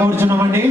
కోరుచున్నామండి.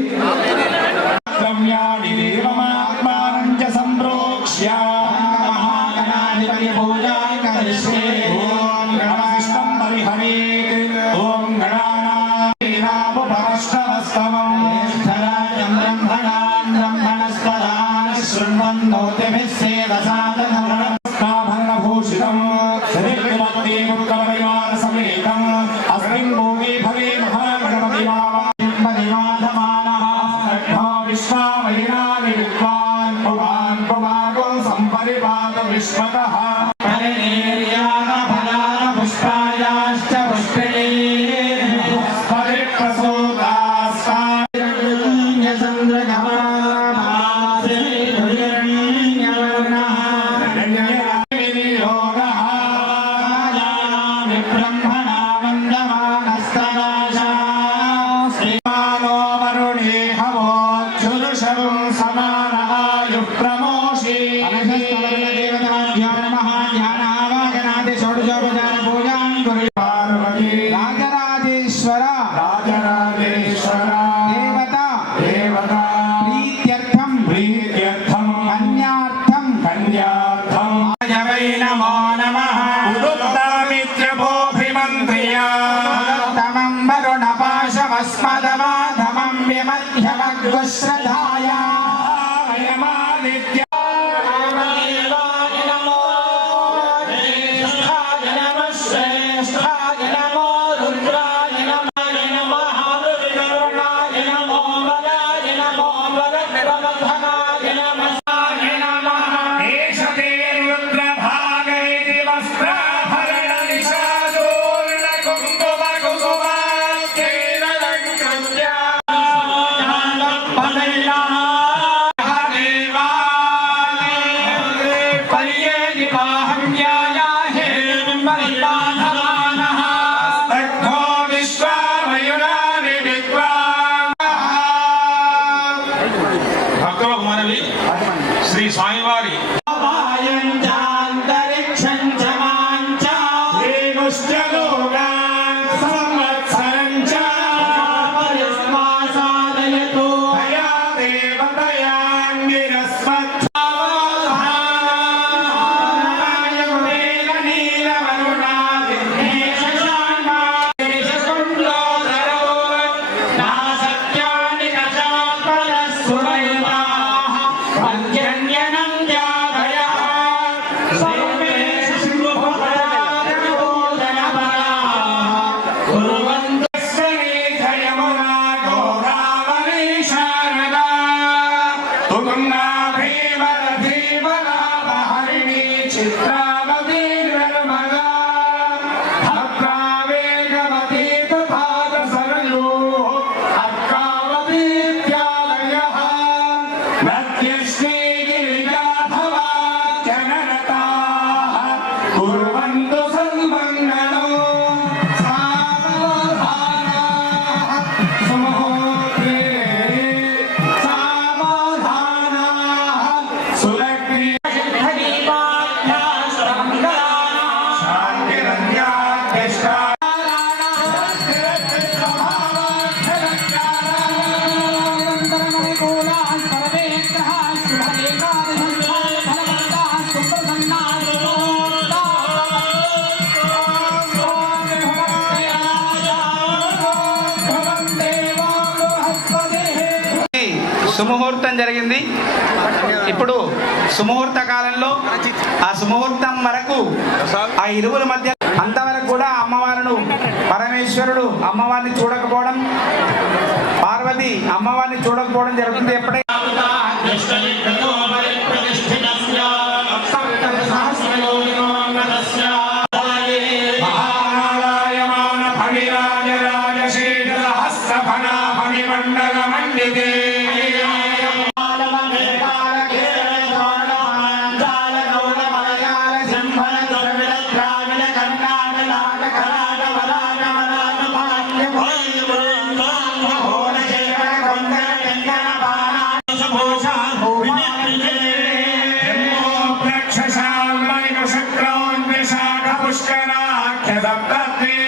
సుముహూర్తం జరిగింది. ఇప్పుడు సుముహూర్త కాలంలో ఆ సుముహూర్తం వరకు ఆ ఇరువుల మధ్య అంతవరకు కూడా అమ్మవారిని పరమేశ్వరుడు అమ్మవారిని చూడకపోవడం, పార్వతి అమ్మవారిని చూడకపోవడం జరుగుతుంది. ఎప్పుడైతే Bhakti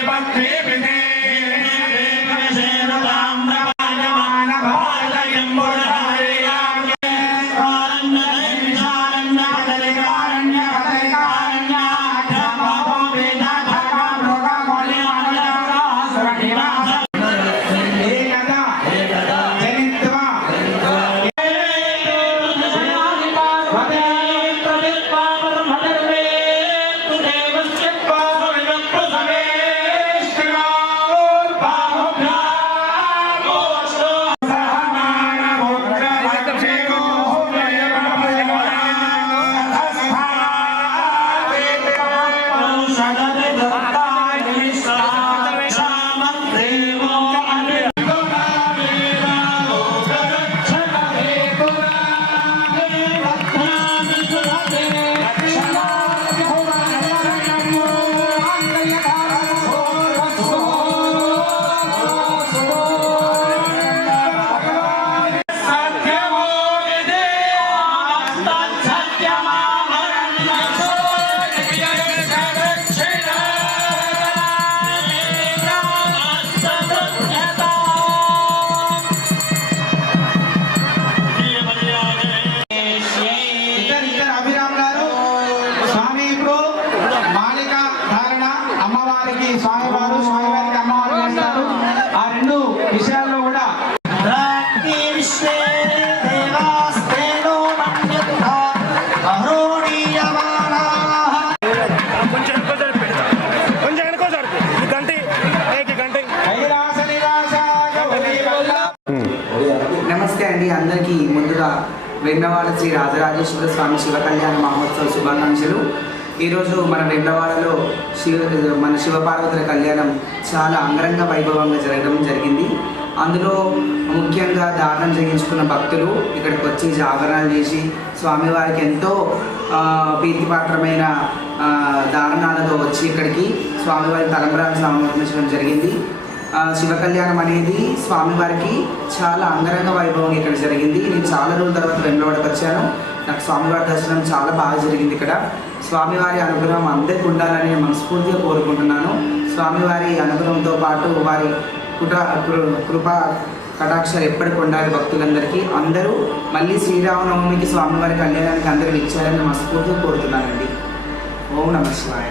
నమస్తే అండి అందరికీ. ముందుగా వేములవాడ శ్రీ రాజరాజేశ్వర స్వామి శివ కళ్యాణ మహోత్సవ శుభాకాంక్షలు. ఈరోజు మన వేములవాడలో మన శివపార్వతుల కళ్యాణం చాలా అంగరంగ వైభవంగా జరగడం జరిగింది. అందులో ముఖ్యంగా దానం చేయించుకున్న భక్తులు ఇక్కడికి వచ్చి జాగరణలు చేసి స్వామివారికి ఎంతో ప్రీతిపాత్రమైన దారణాలతో వచ్చి ఇక్కడికి స్వామివారి తలంబ్రాలు సమర్పించడం జరిగింది. శివ కళ్యాణం అనేది స్వామివారికి చాలా అంగరంగ వైభవం ఇక్కడ జరిగింది. నేను చాలా రోజుల తర్వాత వేములవాడకు వచ్చాను. నాకు స్వామివారి దర్శనం చాలా బాగా జరిగింది. ఇక్కడ స్వామివారి అనుగ్రహం అందరికీ ఉండాలని నేను మనస్ఫూర్తిగా కోరుకుంటున్నాను. స్వామివారి అనుగ్రహంతో పాటు వారి కృపా కటాక్షాలు ఎప్పటికి ఉండాలి భక్తులందరికీ. అందరూ మళ్ళీ శ్రీరామనవమికి స్వామివారి కళ్యాణానికి అందరూ ఇచ్చారని మనస్ఫూర్తిగా కోరుతున్నానండి. ఓం నమః శివాయ.